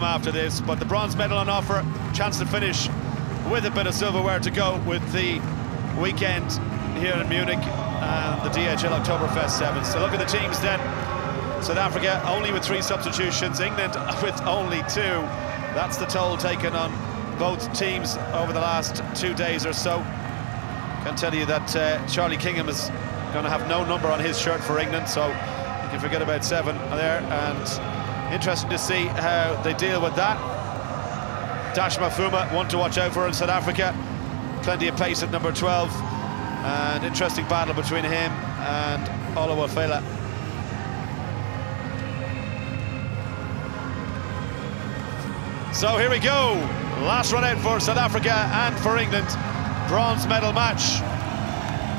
after this, but the bronze medal on offer, chance to finish with a bit of silverware to go with the weekend here in Munich and the DHL Oktoberfest 7. So look at the teams then. South Africa only with 3 substitutions, England with only 2. That's the toll taken on both teams over the last 2 days or so. Can tell you that Charlie Kingham is going to have no number on his shirt for England, so you can forget about 7 there. And interesting to see how they deal with that. Dash Mafuma, one to watch out for in South Africa. Plenty of pace at number 12. And interesting battle between him and Oktoberfest. So here we go. Last run out for South Africa and for England. Bronze medal match.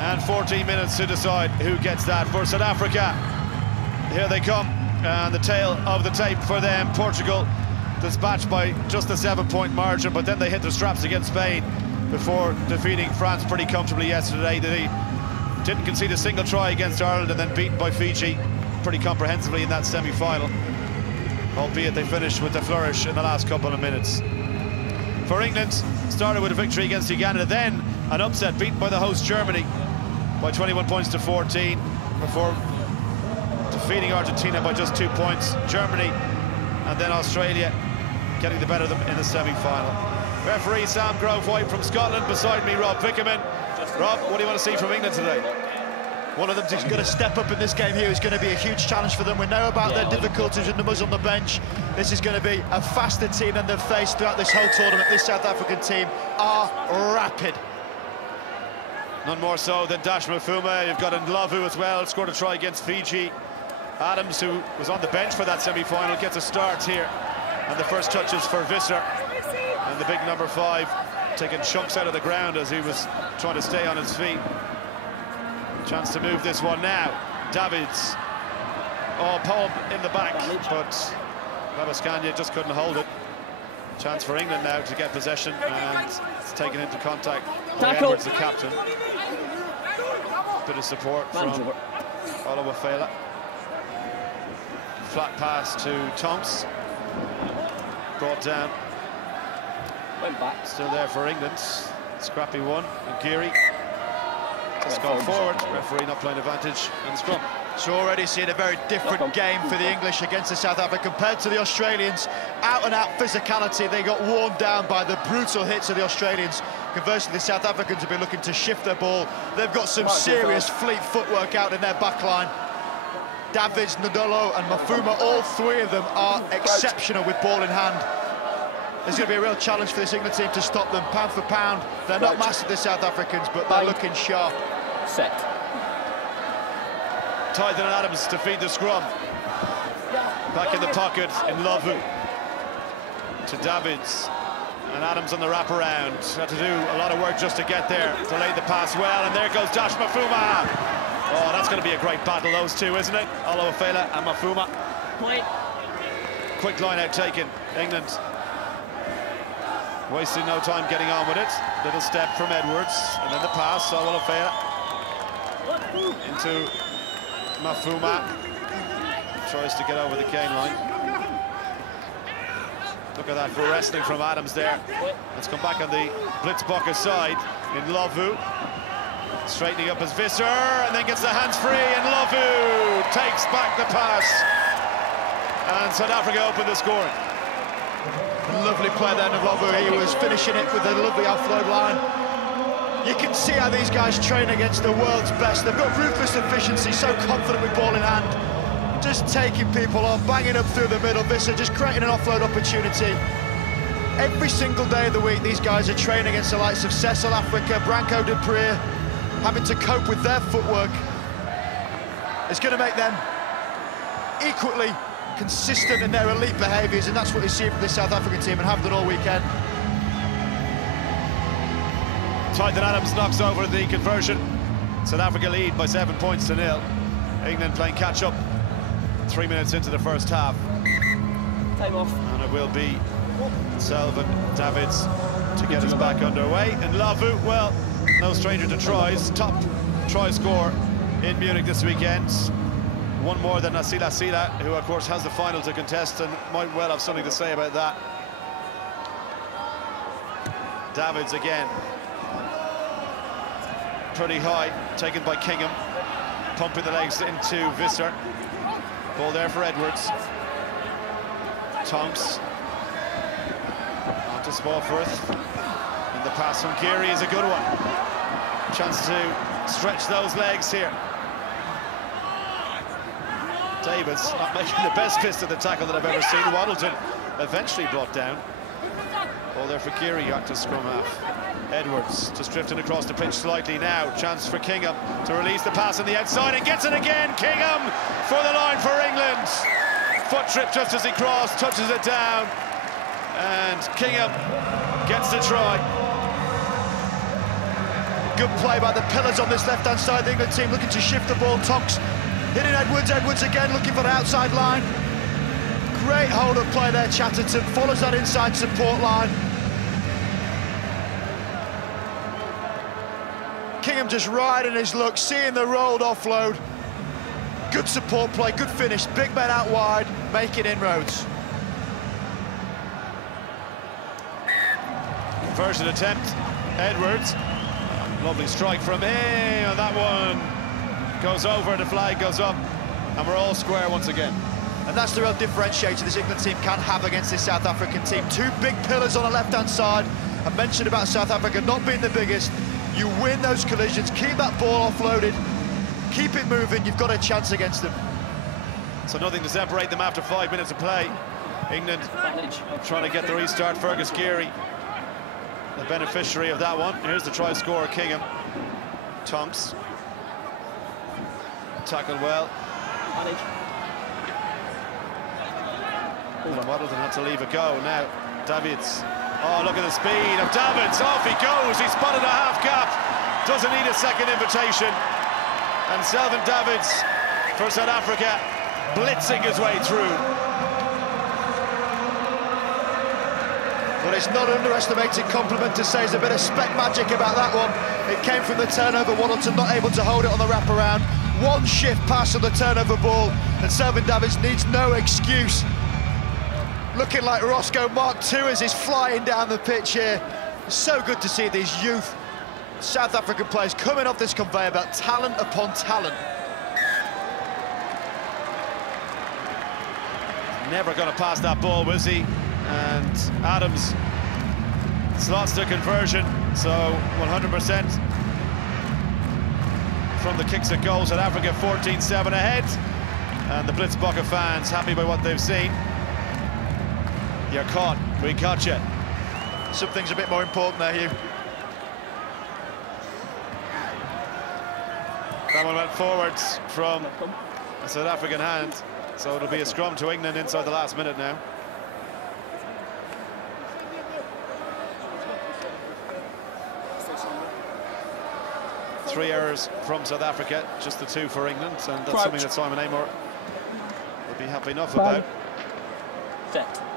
And 14 minutes to decide who gets that. For South Africa, here they come. And the tail of the tape for them. Portugal dispatched by just a 7-point margin, but then they hit the straps against Spain before defeating France pretty comfortably yesterday. They didn't concede a single try against Ireland and then beaten by Fiji pretty comprehensively in that semi-final, albeit they finished with a flourish in the last couple of minutes. For England, started with a victory against Uganda, then an upset, beaten by the host Germany by 21 points to 14 before defeating Argentina by just 2 points. Germany and then Australia getting the better of them in the semi-final. Referee Sam Grove-White from Scotland. Beside me, Rob Vickerman. Rob, what do you want to see from England today? One of them is going to step up in this game here. Is going to be a huge challenge for them. We know about their difficulties with numbers on the bench. This is going to be a faster team than they've faced throughout this whole tournament. This South African team are rapid. None more so than Dash Mafuma. You've got Ndlovu as well, scored a try against Fiji. Adams, who was on the bench for that semi-final, gets a start here. And the first touches for Visser. And the big number 5 taking chunks out of the ground as he was trying to stay on his feet. Chance to move this one now. Davids. Oh, Paul in the back, but Babascagna just couldn't hold it. Chance for England now to get possession, and it's taken into contact by Edwards, the captain. Bit of support from Oktoberfest. Flat pass to Tonks. Brought down. Went back. Still there for England. Scrappy one. And Geary has gone forward. Referee not playing advantage in the scrum. So already seeing a very different game for the English against the South Africa compared to the Australians. Out-and-out physicality. They got worn down by the brutal hits of the Australians. Conversely, the South Africans have been looking to shift their ball. They've got some serious fleet footwork out in their back line. Davids, Ndolo and Mafuma, all 3 of them are exceptional with ball in hand. There's going to be a real challenge for this England team to stop them, pound for pound. They're not massive, the South Africans, but they're looking sharp. Set. Tyden and Adams to feed the scrum. Back in the pocket in Ndlovu. To Davids. And Adams on the wraparound. Had to do a lot of work just to get there. Delayed the pass well, and there goes Dash Mafuma. Oh, that's going to be a great battle, those two, isn't it? Oktoberfest and Mafuma. Quick line out taken, England. Wasting no time getting on with it. Little step from Edwards, and then the pass, Oktoberfest into Mafuma. Tries to get over the cane line. Look at that for wrestling from Adams there. Let's come back on the Blitzbokker side in Ndlovu. Straightening up as Visser, and then gets the hands free, and Ndlovu takes back the pass. And South Africa opened the scoring. Lovely play there, Ndlovu. He was finishing it with a lovely offload line. You can see how these guys train against the world's best. They've got ruthless efficiency, so confident with ball in hand. Just taking people on, banging up through the middle. Visser just creating an offload opportunity. Every single day of the week, these guys are training against the likes of Cecil Africa, Branko de Preer, having to cope with their footwork. It's going to make them equally consistent in their elite behaviours, and that's what we see from this South African team and have done all weekend. Tyden Adams knocks over the conversion. South Africa lead by 7 points to 0. England playing catch-up 3 minutes into the first half. Time off. And it will be Selvin Davids to get us back underway. And Ndlovu, well, no stranger to tries. Top try scorer in Munich this weekend. one more than Asila Sila, who of course has the final to contest and might well have something to say about that. Davids again. Pretty high, taken by Kingham. Pumping the legs into Visser. Ball there for Edwards. Tonks. On to Spawforth. And the pass from Geary is a good one. Chance to stretch those legs here. Davids not making the best fist of the tackle that I've ever seen. Waddleton eventually brought down. Ball there for Geary, out to scrum half. Edwards just drifting across the pitch slightly now. Chance for Kingham to release the pass on the outside and gets it again. Kingham for the line for England. Foot trip just as he crossed, touches it down. And Kingham gets the try. Good play by the pillars on this left-hand side. The England team looking to shift the ball. Tonks hitting Edwards. Edwards again looking for the outside line. Great hold-up play there, Chatterton. Follows that inside support line. Kingham just riding his luck, seeing the rolled offload. Good support play, good finish. Big men out wide, making inroads. Conversion attempt, Edwards. Lovely strike from him, and that one goes over, the flag goes up, and we're all square once again. And that's the real differentiator this England team can have against this South African team. Two big pillars on the left-hand side. I mentioned about South Africa not being the biggest. You win those collisions, keep that ball offloaded, keep it moving, you've got a chance against them. So nothing to separate them after 5 minutes of play. England trying to get the restart. Fergus Geary, the beneficiary of that one. Here's the try scorer, Kingham. Tonks. Tackled well. And Waddleton had to leave it go. Now, Davids. Oh, look at the speed of Davids. Off he goes. He spotted a half gap. Doesn't need a second invitation. And Selvin Davids for South Africa, blitzing his way through. Well, it's not an underestimated compliment to say there's a bit of spec magic about that one. It came from the turnover. Waddleton not able to hold it on the wraparound. One shift pass on the turnover ball, and Selvin Davids needs no excuse. Looking like Roscoe Mark II as he's flying down the pitch here. It's so good to see these youth South African players coming off this conveyor belt, talent upon talent. Never going to pass that ball, was he? And Adams slots the conversion, so 100% from the kicks and goals. South Africa 14-7 ahead, and the Blitzbokke fans happy by what they've seen. You're caught, we caught you. Something's a bit more important there, Hugh. That one went forwards from a South African hand, so it'll be a scrum to England inside the last minute now. Three errors from South Africa, just the two for England, and that's something that Simon Amor will be happy enough about.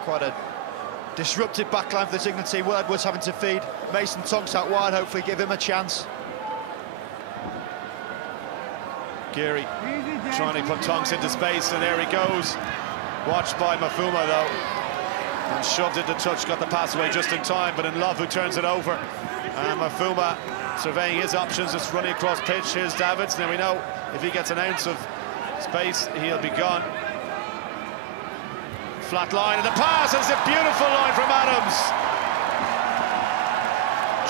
Quite a disruptive backline for this England team. Will Edwards having to feed Mason Tonks out wide, hopefully give him a chance. Geary trying to put Tonks into space, and there he goes. Watched by Mafuma though, and shoved into touch, got the pass away just in time, but in Love who turns it over. And Mafuma surveying his options, just running across pitch. Here's Davids. Now we know if he gets an ounce of space, he'll be gone. Flat line, and the pass is a beautiful line from Adams.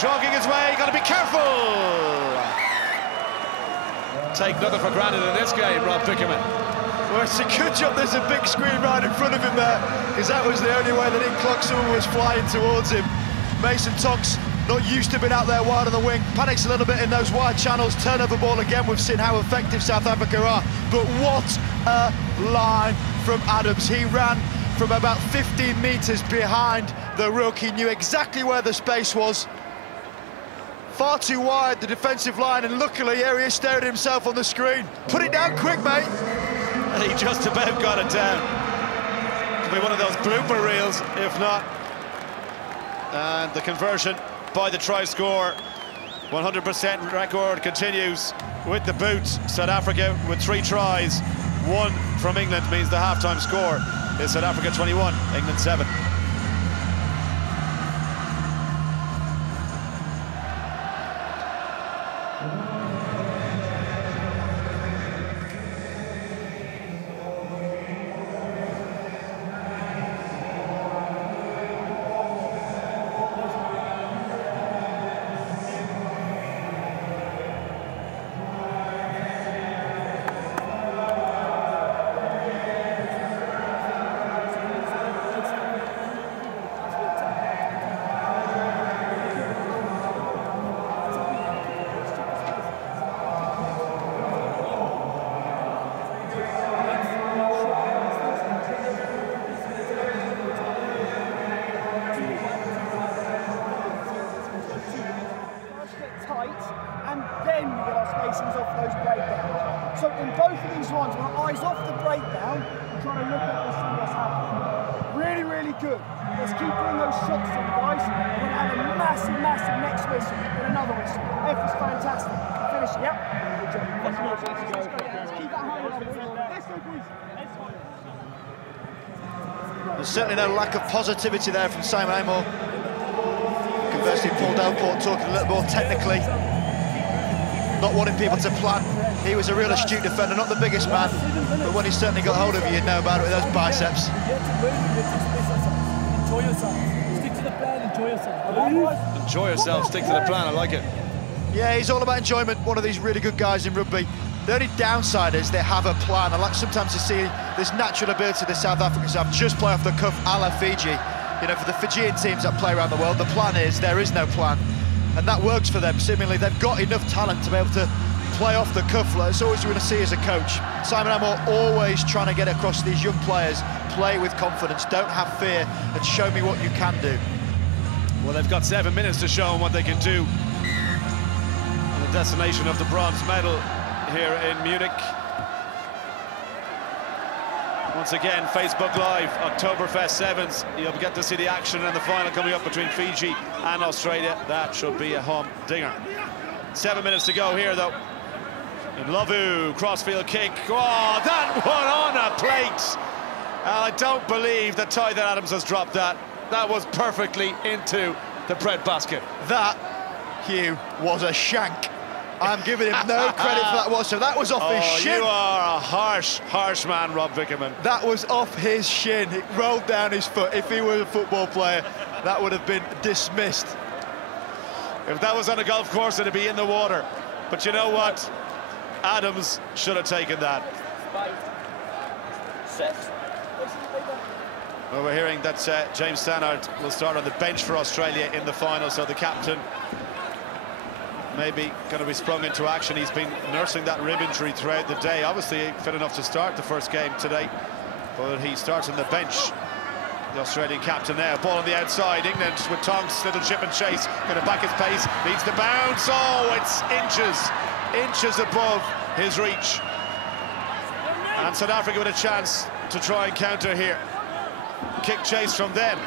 Jogging his way, got to be careful. Take nothing for granted in this game, Rob Pickerman. Well, it's a good job there's a big screen right in front of him there, because that was the only way that he'd clock someone was flying towards him. Mason Tonks not used to being out there wide on the wing, panics a little bit in those wide channels. Turnover ball again, we've seen how effective South Africa are, but what a line from Adams. He ran from about 15 metres behind the ruck. He knew exactly where the space was. Far too wide, the defensive line, and luckily here he is staring at himself on the screen. Put it down quick, mate. And he just about got it down. Could be one of those blooper reels, if not. And the conversion by the try scorer. 100% record continues with the boot. South Africa with 3 tries 1 from England means the half-time score is South Africa 21, England 7. And then we get our spacings off those breakdowns. So in both of these ones, when our eyes off the breakdown, we're trying to look at this and what's happening. Really, really good. Let's keep doing those shots from guys. We're going to have a massive, massive next whistle and another whistle. F is fantastic. Finish it, yep. Good job. Let's go. Let's keep that high level. Let's go, boys. There's certainly no lack of positivity there from Simon Amor. Conversely, Paul Delport talking a little more technically, not wanting people to plan. He was a real astute defender, not the biggest man, but when he certainly got hold of you, you'd know about it with those biceps. Enjoy yourself. Stick to the plan, enjoy yourself. Enjoy yourself, stick to the plan, I like it. Yeah, he's all about enjoyment, one of these really good guys in rugby. The only downside is they have a plan. I like sometimes to see this natural ability the South Africans have, just play off the cuff a la Fiji. You know, for the Fijian teams that play around the world, the plan is there is no plan. And that works for them, seemingly. They've got enough talent to be able to play off the cuff. That's always you're going to see as a coach. Simon Amor always trying to get across these young players, play with confidence, don't have fear, and show me what you can do. Well, they've got 7 minutes to show them what they can do. And the destination of the bronze medal here in Munich. Once again, Facebook Live, Oktoberfest Sevens. You'll get to see the action and the final coming up between Fiji and Australia. That should be a humdinger. 7 minutes to go here, though. And Lovu, crossfield kick. Oh, that one on a plate. I don't believe that Tythan Adams has dropped that. That was perfectly into the bread basket. That, Hugh, was a shank. I'm giving him no credit for that whatsoever. That was off his shin. You are a harsh, harsh man, Rob Vickerman. That was off his shin. It rolled down his foot. If he were a football player, that would have been dismissed. If that was on a golf course, it'd be in the water. But you know what? Adams should have taken that. Set. Well, we're hearing that James Stannard will start on the bench for Australia in the final, so the captain maybe going to be sprung into action. He's been nursing that rib injury throughout the day. Obviously fit enough to start the first game today, but he starts on the bench. The Australian captain now, ball on the outside. England with Tonks, little chip and chase, going to back his pace, needs the bounce. Oh, it's inches above his reach. And South Africa with a chance to try and counter here. Kick chase from them.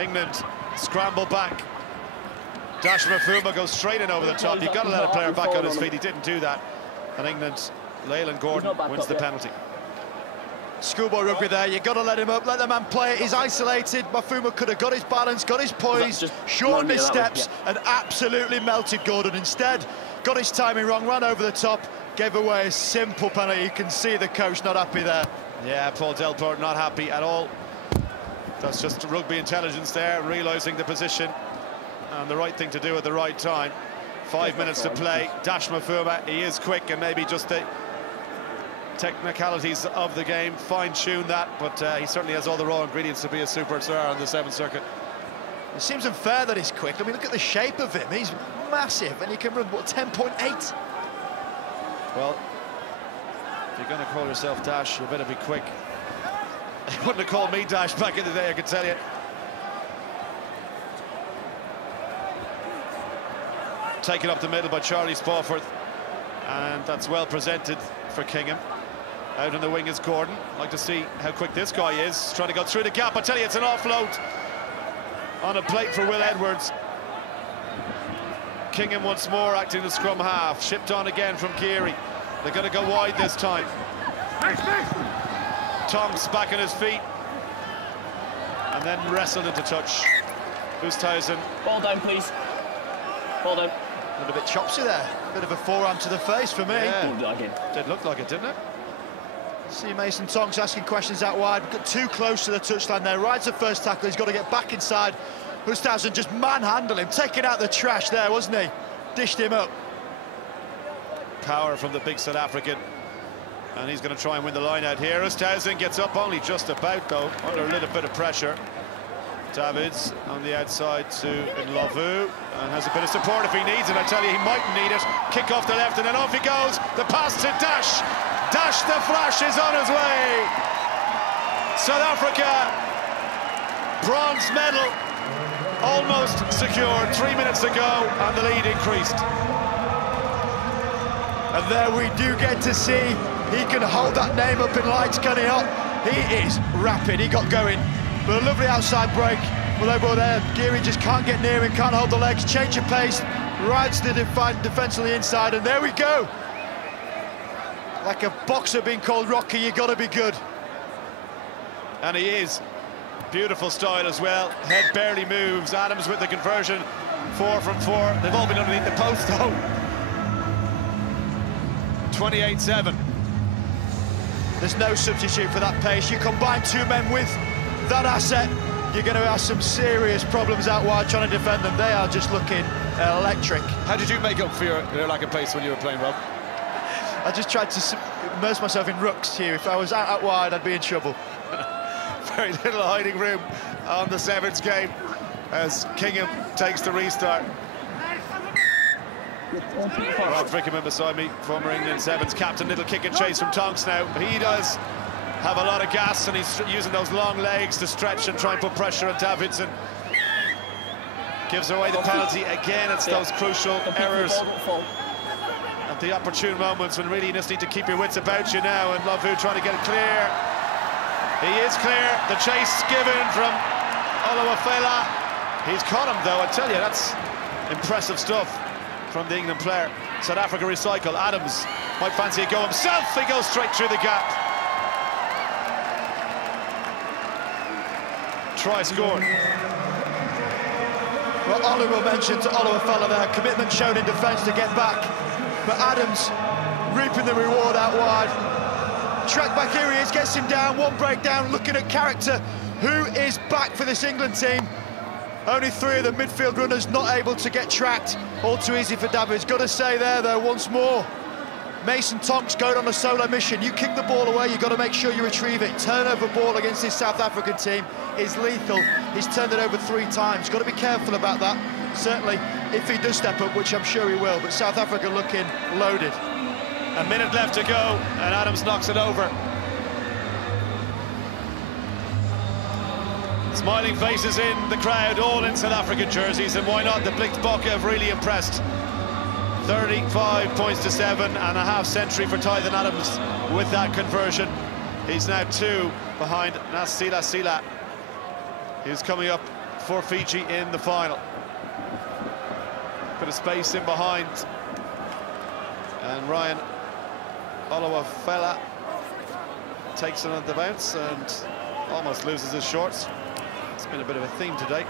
England scramble back. Dash Mafuma goes straight in over the top. You've got to let a player back on his feet. He didn't do that. And England's Leyland Gordon wins the penalty. Schoolboy rugby there. You've got to let him up, let the man play it. He's isolated. Mafuma could have got his balance, got his poise, shortened his steps, and absolutely melted Gordon. Instead, got his timing wrong, ran over the top, gave away a simple penalty. You can see the coach not happy there. Yeah, Paul Delport not happy at all. That's just rugby intelligence there, realising the position and the right thing to do at the right time. 5 minutes to play. Dash Mafuma, he is quick, and maybe just the technicalities of the game fine-tune that, but he certainly has all the raw ingredients to be a superstar on the 7th circuit. It seems unfair that he's quick. I mean, look at the shape of him. He's massive, and he can run, what, 10.8? Well, if you're going to call yourself Dash, you better be quick. They wouldn't have called me Dash back in the day, I can tell you. Taken up the middle by Charlie Spawforth, and that's well presented for Kingham. Out on the wing is Gordon. Like to see how quick this guy is. Trying to go through the gap. I tell you, it's an offload on a plate for Will Edwards. Kingham once more acting the scrum half. Shipped on again from Geary. They're going to go wide this time. Tonks back on his feet. And then wrestled into touch. Oosthuizen. Ball down, please. Ball down. A little bit chopsy there. A bit of a forearm to the face for me. Yeah. Did look like it, didn't it? See Mason Tonks asking questions out wide. Got too close to the touchline there. Rides the first tackle. He's got to get back inside. Oosthuizen just manhandled him, taking out the trash there, wasn't he? Dished him up. Power from the big South African. And he's going to try and win the line out here. Oosthuizen gets up only just about, though, under a little bit of pressure. Davids on the outside to Ndlovu, and has a bit of support if he needs it. I tell you, he mightn't need it. Kick off the left, and then off he goes. The pass to Dash. Dash the Flash is on his way. South Africa, bronze medal, almost secured. 3 minutes to go, and the lead increased. And there we do get to see he can hold that name up in lights, can he not? He is rapid. He got going. But a lovely outside break. Well, over there, Geary just can't get near him, can't hold the legs, change of pace, rides the defence on the inside, and there we go. Like a boxer being called Rocky, you got to be good. And he is. Beautiful style as well. Head barely moves. Adams with the conversion. 4 from 4. They've all been underneath the post, though. 28-7. There's no substitute for that pace. You combine two men with that asset, you're going to have some serious problems out wide trying to defend them. They are just looking electric. How did you make up for your lack of pace when you were playing, Rob? I just tried to immerse myself in rucks here. If I was out wide, I'd be in trouble. Very little hiding room on the Sevens game as Kingham takes the restart. Rob Vickerman beside me, former England Sevens captain. Little kick and chase from Tonks now. He does have a lot of gas, and he's using those long legs to stretch and try and put pressure on Davidson. Gives away the penalty again. It's those crucial errors at the opportune moments when really you just need to keep your wits about you now. And Ndlovu trying to get it clear. He is clear. The chase given from Olowofela. He's caught him, though. I tell you, that's impressive stuff from the England player. South Africa recycle. Adams might fancy a go himself. He goes straight through the gap. Try scored. Well, Oliver mentioned to Olowofela there, commitment shown in defence to get back. But Adams reaping the reward out wide. Track back, here he is, gets him down, one breakdown, looking at character. Who is back for this England team? Only 3 of the midfield runners not able to get tracked. All too easy for Davids. Got to say there, though, once more. Mason Tonks going on a solo mission. You kick the ball away, you've got to make sure you retrieve it. Turnover ball against this South African team is lethal. He's turned it over 3 times. Got to be careful about that. Certainly, if he does step up, which I'm sure he will. But South Africa looking loaded. A minute left to go, and Adams knocks it over. Smiling faces in the crowd, all in South African jerseys, and why not? The Blitzbokke have really impressed. 35 points to 7 and a half century for Tythan Adams with that conversion. He's now 2 behind Nasila Sila, who's coming up for Fiji in the final. Bit of space in behind, and Ryan Olowofela takes it on the bounce and almost loses his shorts. It's been a bit of a theme today.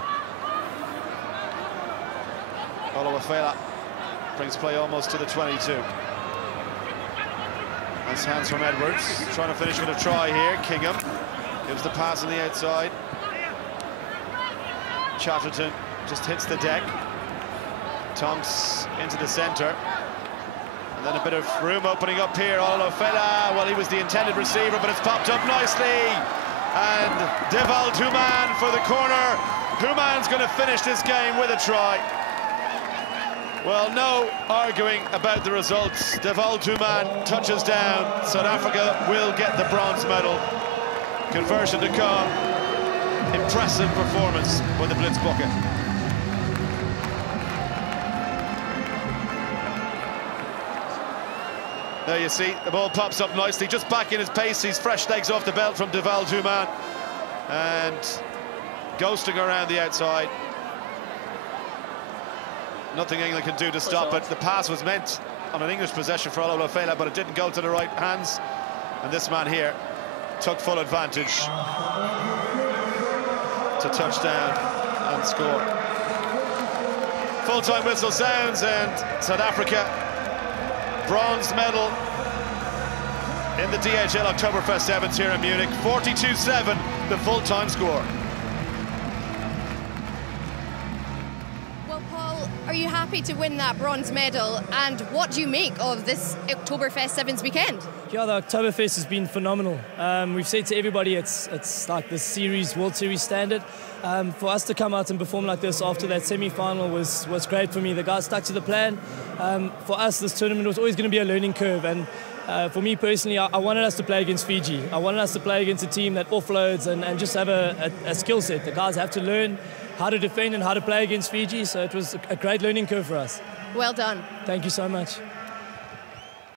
Olowofela brings play almost to the 22. Nice hands from Edwards, trying to finish with a try here. Kingham gives the pass on the outside. Chatterton just hits the deck. Tonks into the centre. And then a bit of room opening up here. Olowofela, well, he was the intended receiver, but it's popped up nicely. And Deval Human for the corner. Human's going to finish this game with a try. Well, no arguing about the results. Deval Human touches down. South Africa will get the bronze medal. Conversion to come. Impressive performance by the Blitzbokke. There you see, the ball pops up nicely, just back in his pace. He's fresh legs off the belt from Deval Human. And ghosting around the outside. Nothing England can do to stop it. The pass was meant on an English possession for Olofela, but it didn't go to the right hands. And this man here took full advantage to touchdown and score. Full-time whistle sounds, and South Africa, bronze medal in the DHL Oktoberfest Sevens here in Munich. 42-7, the full-time score. Well, Paul, are you happy to win that bronze medal? And what do you make of this Oktoberfest Sevens weekend? Yeah, the Oktoberfest has been phenomenal. We've said to everybody it's like the series, World Series standard. For us to come out and perform like this after that semi-final was great for me. The guys stuck to the plan. For us, this tournament was always going to be a learning curve. And for me personally, I wanted us to play against Fiji. I wanted us to play against a team that offloads and just have a skill set. The guys have to learn how to defend and how to play against Fiji. So it was a great learning curve for us. Well done. Thank you so much.